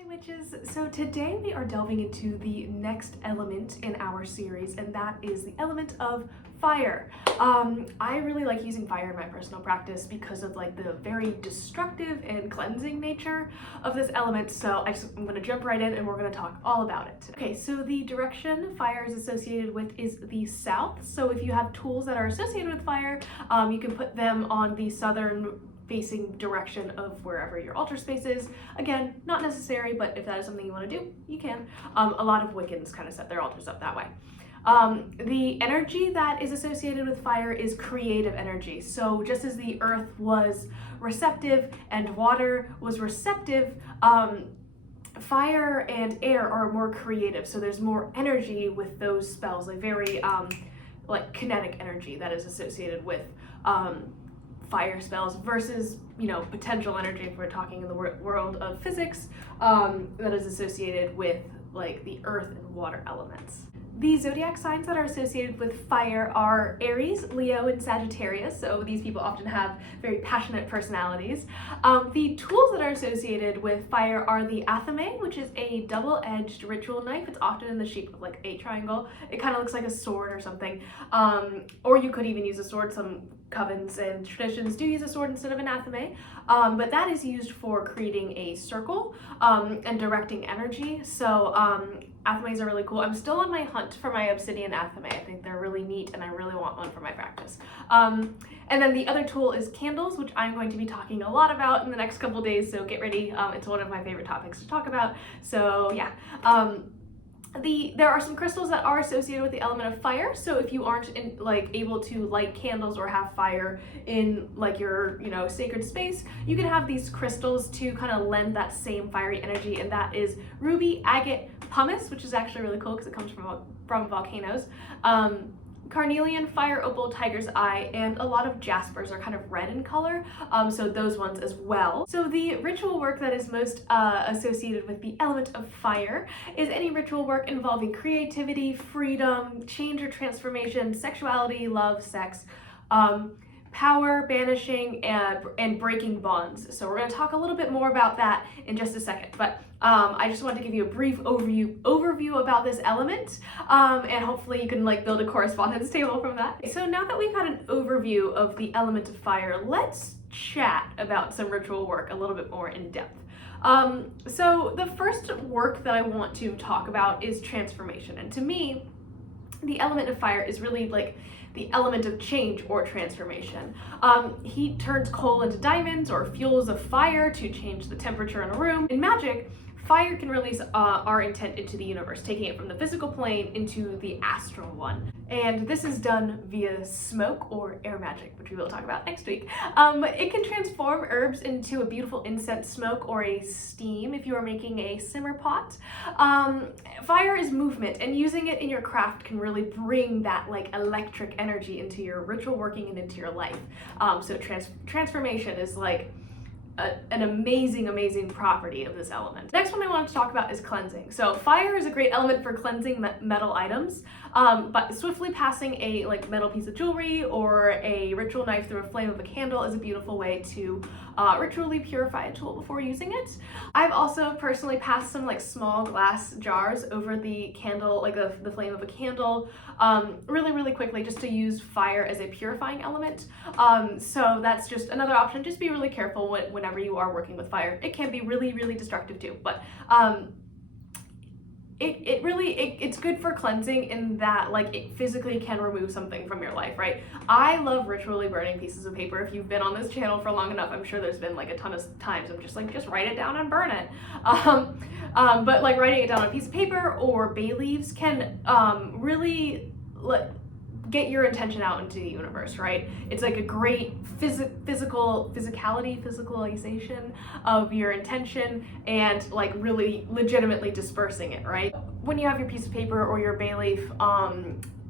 Hi witches! So today we are delving into the next element in our series, and that is the element of fire. I really like using fire in my personal practice because of like the very destructive and cleansing nature of this element, so I'm going to jump right in and we're going to talk all about it. Okay, so the direction fire is associated with is the south, so if you have tools that are associated with fire, you can put them on the southern facing direction of wherever your altar space is. Again, not necessary, but if that is something you want to do, you can. A lot of Wiccans kind of set their altars up that way. The energy that is associated with fire is creative energy. So just as the earth was receptive and water was receptive, fire and air are more creative. So there's more energy with those spells, like very like kinetic energy that is associated with fire spells versus, you know, potential energy if we're talking in the world of physics, that is associated with like the earth and water elements. The zodiac signs that are associated with fire are Aries, Leo, and Sagittarius, so these people often have very passionate personalities. The tools that are associated with fire are the athame, which is a double-edged ritual knife. It's often in the shape of like a triangle. It kind of looks like a sword or something, or you could even use a sword. Some covens and traditions do use a sword instead of an athame, but that is used for creating a circle and directing energy. So athames are really cool. I'm still on my hunt for my obsidian athame. I think they're really neat and I really want one for my practice. And then the other tool is candles, which I'm going to be talking a lot about in the next couple days, so get ready. It's one of my favorite topics to talk about. So yeah. There are some crystals that are associated with the element of fire, so if you aren't able to light candles or have fire in like your, you know, sacred space, you can have these crystals to kind of lend that same fiery energy, and that is ruby, agate, pumice, which is actually really cool because it comes from volcanoes, carnelian, fire opal, tiger's eye, and a lot of jaspers are kind of red in color, so those ones as well. So the ritual work that is most associated with the element of fire is any ritual work involving creativity, freedom, change or transformation, sexuality, love, sex, power, banishing, and breaking bonds. So we're going to talk a little bit more about that in just a second, but I just wanted to give you a brief overview about this element, and hopefully you can like build a correspondence table from that. So now that we've had an overview of the element of fire, let's chat about some ritual work a little bit more in depth. So the first work that I want to talk about is transformation, and to me, the element of fire is really like the element of change or transformation. Heat turns coal into diamonds, or fuels a fire to change the temperature in a room. In Magick, fire can release our intent into the universe, taking it from the physical plane into the astral one. And this is done via smoke or air magic, which we will talk about next week. It can transform herbs into a beautiful incense smoke or a steam if you are making a simmer pot. Fire is movement, and using it in your craft can really bring that like electric energy into your ritual working and into your life. So transformation is like an amazing property of this element. Next one I wanted to talk about is cleansing. So fire is a great element for cleansing metal items, but swiftly passing a like metal piece of jewelry or a ritual knife through a flame of a candle is a beautiful way to ritually purify a tool before using it. I've also personally passed some like small glass jars over the candle, like the flame of a candle, really quickly, just to use fire as a purifying element. So that's just another option. Just be really careful whenever you are working with fire. It can be really destructive too, but it's good for cleansing in that like it physically can remove something from your life, right? I love ritually burning pieces of paper. If you've been on this channel for long enough, I'm sure there's been like a ton of times I'm just like, just write it down and burn it. But like writing it down on a piece of paper or bay leaves can really get your intention out into the universe, right? It's like a great physicalization of your intention and like really legitimately dispersing it, right? When you have your piece of paper or your bay leaf,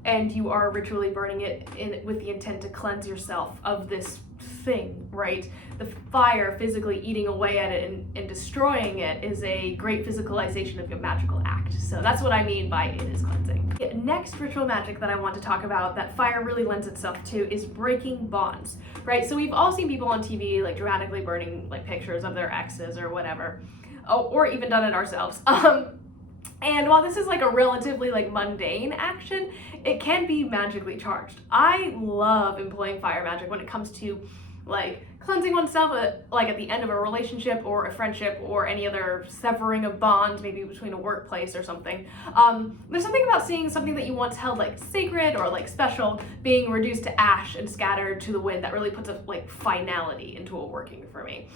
and you are ritually burning it with the intent to cleanse yourself of this thing, right? The fire physically eating away at it and destroying it is a great physicalization of your magical act. So that's what I mean by it is cleansing. Next ritual magic that I want to talk about that fire really lends itself to is breaking bonds, right? So we've all seen people on TV like dramatically burning like pictures of their exes or whatever. or even done it ourselves. And while this is like a relatively like mundane action, it can be magically charged. I love employing fire magic when it comes to like cleansing oneself like at the end of a relationship or a friendship or any other severing of bond, maybe between a workplace or something. There's something about seeing something that you once held like sacred or like special being reduced to ash and scattered to the wind that really puts a like finality into a working for me.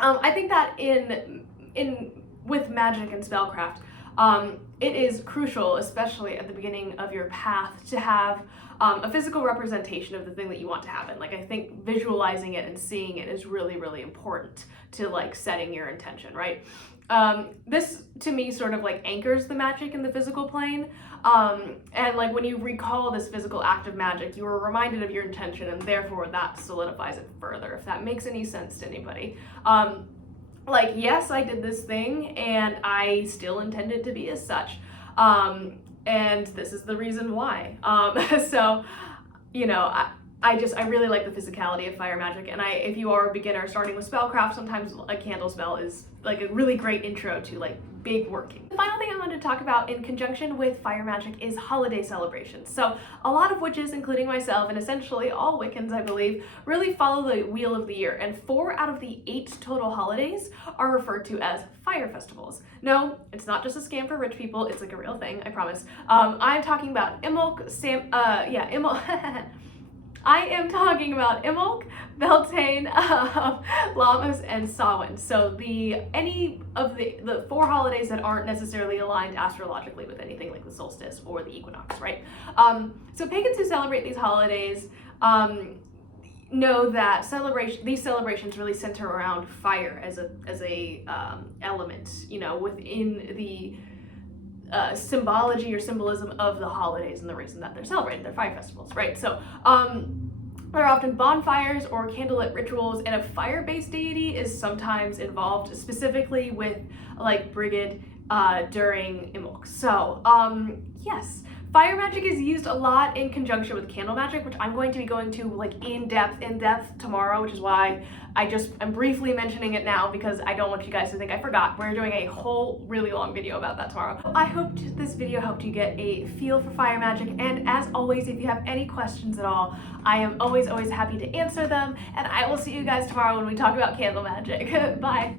I think that with magic and spellcraft, it is crucial, especially at the beginning of your path, to have a physical representation of the thing that you want to happen. Like, I think visualizing it and seeing it is really, really important to like setting your intention, right? This to me sort of like anchors the magic in the physical plane. And like when you recall this physical act of magic, you are reminded of your intention, and therefore that solidifies it further, if that makes any sense to anybody. Like, yes, I did this thing and I still intend it to be as such. And this is the reason why. So, you know, I really like the physicality of fire magic, and if you are a beginner starting with spellcraft, sometimes a candle spell is like a really great intro to like big working. The final thing I wanted to talk about in conjunction with fire magic is holiday celebrations. So a lot of witches, including myself, and essentially all Wiccans, I believe, really follow the wheel of the year, and 4 out of the 8 total holidays are referred to as fire festivals. No, it's not just a scam for rich people, it's like a real thing, I promise. I'm talking about Imbolc, Imbolc. I am talking about Imbolc, Beltane, Lammas, and Samhain. So any of the 4 holidays that aren't necessarily aligned astrologically with anything like the solstice or the equinox, right? So pagans who celebrate these holidays know that these celebrations really center around fire as a element, you know, within the symbology or symbolism of the holidays and the reason that they're celebrated. They're fire festivals, right? So there are often bonfires or candlelit rituals, and a fire-based deity is sometimes involved, specifically with like Brigid during Imbolc. So yes, fire magic is used a lot in conjunction with candle magic, which I'm going to be going to like in depth tomorrow, which is why I'm briefly mentioning it now, because I don't want you guys to think I forgot. We're doing a whole really long video about that tomorrow. I hope this video helped you get a feel for fire magic, and as always, if you have any questions at all, I am always happy to answer them, and I will see you guys tomorrow when we talk about candle magic. Bye.